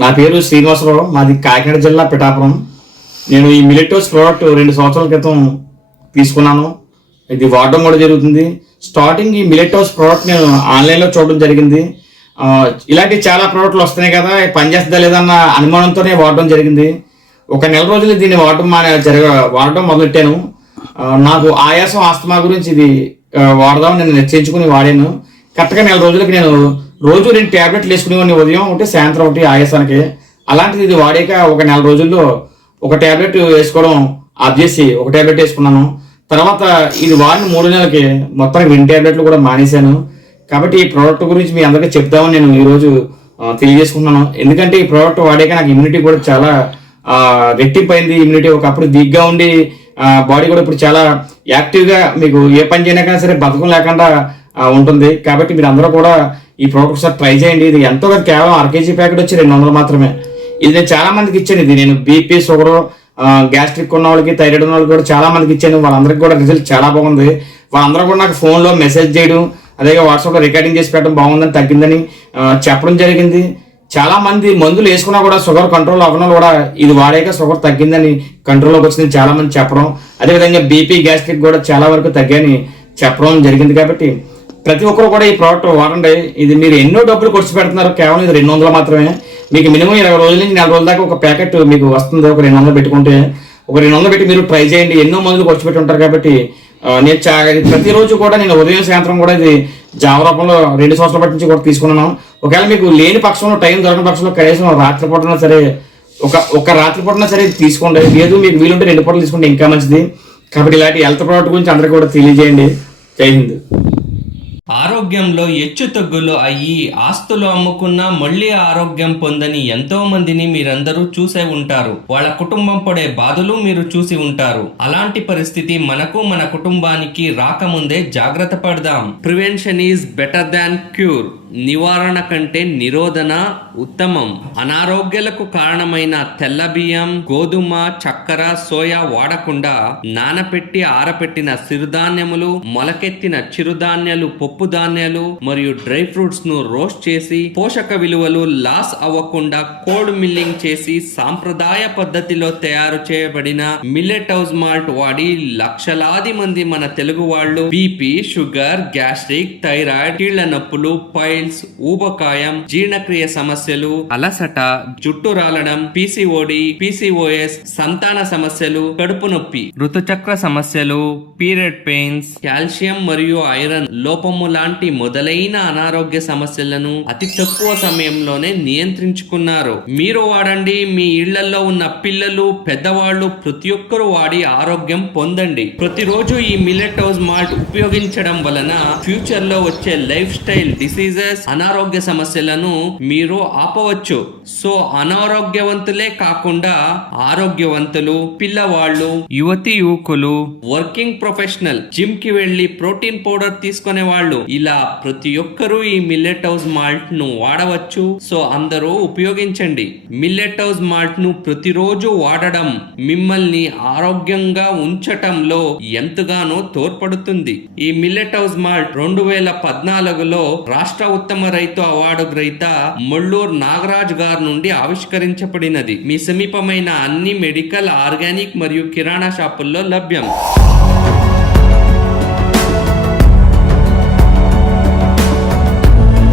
నా పేరు శ్రీనివాసరావు మాది కాకినాడ జిల్లా పిఠాపురం. నేను ఈ మిలిటోస్ ప్రోడక్ట్ రెండు సంవత్సరాల క్రితం తీసుకున్నాను. ఇది వాడడం కూడా జరుగుతుంది. స్టార్టింగ్ ఈ మిలిటోస్ ప్రోడక్ట్ నేను ఆన్లైన్లో చూడడం జరిగింది. ఇలాంటి చాలా ప్రోడక్ట్లు వస్తున్నాయి కదా. పనిచేస్తుందా లేదన్న అనుమానంతోనే వాడడం జరిగింది. ఒక నెల రోజులు దీన్ని వాడడం మానే జరగ వాడడం మొదలెట్టాను. నాకు ఆయాసం ఆస్తమా గురించి ఇది వాడదాం వాడదామని నేను నిశ్చయించుకుని వాడాను. కరెక్ట్గా నెల రోజులకి నేను రోజు రెండు ట్యాబ్లెట్లు వేసుకునేవాడిని ఉదయం ఒకటి సాయంత్రం ఒకటి ఆయాసానికి. అలాంటిది ఇది వాడాక ఒక నెల రోజుల్లో ఒక ట్యాబ్లెట్ వేసుకోవడం ఆఫ్ చేసి ఒక ట్యాబ్లెట్ వేసుకున్నాను. తర్వాత ఇది వాడిన మూడు నెలలకి మొత్తం రెండు ట్యాబ్లెట్లు కూడా మానేశాను. కాబట్టి ఈ ప్రోడక్ట్ గురించి మీ అందరికీ చెప్దామని నేను ఈరోజు తెలియజేసుకుంటున్నాను. ఎందుకంటే ఈ ప్రోడక్ట్ వాడాక నాకు ఇమ్యూనిటీ కూడా చాలా రెట్టింపైంది. ఇమ్యూనిటీ ఒకప్పుడు దిగ్గా ఉండి బాడీ కూడా ఇప్పుడు చాలా యాక్టివ్గా మీకు ఏ పని చేయడానికైనా సరే బతకం లేకుండా ఉంటుంది. కాబట్టి మీరు అందరూ కూడా ఈ ప్రోడక్ట్ ఒకసారి ట్రై చేయండి. ఇది ఎంతో కాదు కేవలం అరకేజీ ప్యాకెట్ వచ్చి రెండు వందలు మాత్రమే. ఇది నేను చాలా మందికి ఇచ్చాను. ఇది నేను బీపీ షుగర్ గ్యాస్ట్రిక్ ఉన్న వాళ్ళకి థైరాయిడ్ ఉన్న వాళ్ళకి కూడా చాలా మందికి ఇచ్చాను. వాళ్ళందరికీ కూడా రిజల్ట్ చాలా బాగుంది. వాళ్ళందరూ కూడా నాకు ఫోన్లో మెసేజ్ చేయడం అదే వాట్సాప్లో రికార్డింగ్ చేసి పెట్టడం బాగుందని తగ్గిందని చెప్పడం జరిగింది. చాలా మంది మందులు వేసుకున్నా కూడా షుగర్ కంట్రోల్ అవ్వడం కూడా ఇది వాడాక షుగర్ తగ్గిందని కంట్రోల్లోకి వచ్చింది చాలా మంది చెప్పడం. అదేవిధంగా బీపీ గ్యాస్ట్రిక్ కూడా చాలా వరకు తగ్గాయని చెప్పడం జరిగింది కాబట్టి ప్రతి ఒక్కరు కూడా ఈ ప్రోడక్ట్ వాడండి. ఇది మీరు ఎన్నో డబ్బులు ఖర్చు పెడుతున్నారు. కేవలం ఇది రెండు వందలు మాత్రమే. మీకు మినిమం ఇరవై రోజుల నుంచి నెల రోజుల దాకా ఒక ప్యాకెట్ మీకు వస్తుంది. ఒక రెండు వందలు పెట్టుకుంటే ఒక రెండు వందలు పెట్టి మీరు ట్రై చేయండి. ఎన్నో మందులు ఖర్చు పెట్టి ఉంటారు కాబట్టి నేను చా ప్రతిరోజు కూడా నేను ఉదయం సాయంత్రం కూడా ఇది జావ రూపంలో రెండు సంవత్సరాల బట్టి నుంచి కూడా తీసుకున్నాను. ఒకవేళ మీకు లేని పక్షంలో టైం దొరకని పక్షంలో కనీసం రాత్రి పూటనా సరే ఒక ఒక రాత్రి పూటనా సరే తీసుకోండి. లేదు మీకు వీలుంటే రెండు పూటలు తీసుకుంటే ఇంకా మంచిది. కాబట్టి ఇలాంటి హెల్త్ ప్రోడక్ట్ గురించి అందరికీ కూడా తెలియజేయండి. జై హింద్. ఆరోగ్యంలో హెచ్చుతగ్గులు అయ్యి ఆస్తులు అమ్ముకున్నా మళ్ళీ ఆరోగ్యం పొందని ఎంతో మందిని మీరందరూ చూసే ఉంటారు. వాళ్ళ కుటుంబం పడే బాధలు మీరు చూసి ఉంటారు. అలాంటి పరిస్థితి మనకు మన కుటుంబానికి రాకముందే జాగ్రత్త పడదాం. Prevention is better than cure. నివారణ కంటే నిరోధన ఉత్తమం. అనారోగ్యాలకు కారణమైన తెల్ల బియ్యం గోధుమ చక్కెర సోయా వాడకుండా నానపెట్టి ఆరపెట్టిన సిరుధాన్యములు మొలకెత్తిన చిరుధాన్యాలు పప్పు ధాన్యాలు మరియు డ్రై ఫ్రూట్స్ను రోస్ట్ చేసి పోషక విలువలు లాస్ అవ్వకుండా కోల్డ్ మిల్లింగ్ చేసి సాంప్రదాయ పద్ధతిలో తయారు చేయబడిన మిల్లెట్ హౌస్ మాల్ట్ వాడి లక్షలాది మంది మన తెలుగు వాళ్ళు బీపీ షుగర్ గ్యాస్ట్రిక్ థైరాయిడ్ కీళ్ళ నొప్పులు ఆయిల్స్ ఊబకాయం జీర్ణక్రియ సమస్యలు అలసట జుట్టు రాలడం పీసీఓడి పీసీఓఎస్ సంతాన సమస్యలు కడుపు నొప్పి ఋతుచక్ర సమస్యలు పీరియడ్ పెయిన్స్ కాల్షియం మరియు ఐరన్. లోపము లాంటి మొదలైన అనారోగ్య సమస్యలను అతి తక్కువ సమయంలోనే నియంత్రించుకున్నారు. మీరు వాడండి మీ ఇళ్ళలో ఉన్న పిల్లలు పెద్దవాళ్ళు ప్రతి ఒక్కరూ వాడి ఆరోగ్యం పొందండి. ప్రతిరోజు ఈ మిల్లెట్ మాల్ట్ ఉపయోగించడం వలన ఫ్యూచర్లో వచ్చే లైఫ్ స్టైల్ డిసీజెస్ అనారోగ్య సమస్యలను మీరు ఆపవచ్చు. సో అనారోగ్యవంతులే కాకుండా ఆరోగ్యవంతులు పిల్లవాళ్ళు యువతి యువకులు వర్కింగ్ ప్రొఫెషనల్ జిమ్కి వెళ్ళి ప్రోటీన్ పౌడర్ తీసుకునే వాళ్ళు ఇలా ప్రతి ఒక్కరూ ఈ మిల్లెట్ హౌస్ మాల్ట్ను వాడవచ్చు. సో అందరూ ఉపయోగించండి. మిల్లెట్ హౌస్ మాల్ట్ను ప్రతిరోజు వాడడం మిమ్మల్ని ఆరోగ్యంగా ఉంచటంలో ఎంతగానో తోడ్పడుతుంది. ఈ మిల్లెట్ హౌస్ మాల్ట్ రెండు వేల పద్నాలుగులో రాష్ట్ర ఉత్తమ రైతు అవార్డు గ్రహీత ముళ్ళూరు నాగరాజ్ గారి నుండి ఆవిష్కరించబడినది. మీ సమీపమైన అన్ని మెడికల్ ఆర్గానిక్ మరియు కిరాణా షాపుల్లో లభ్యం.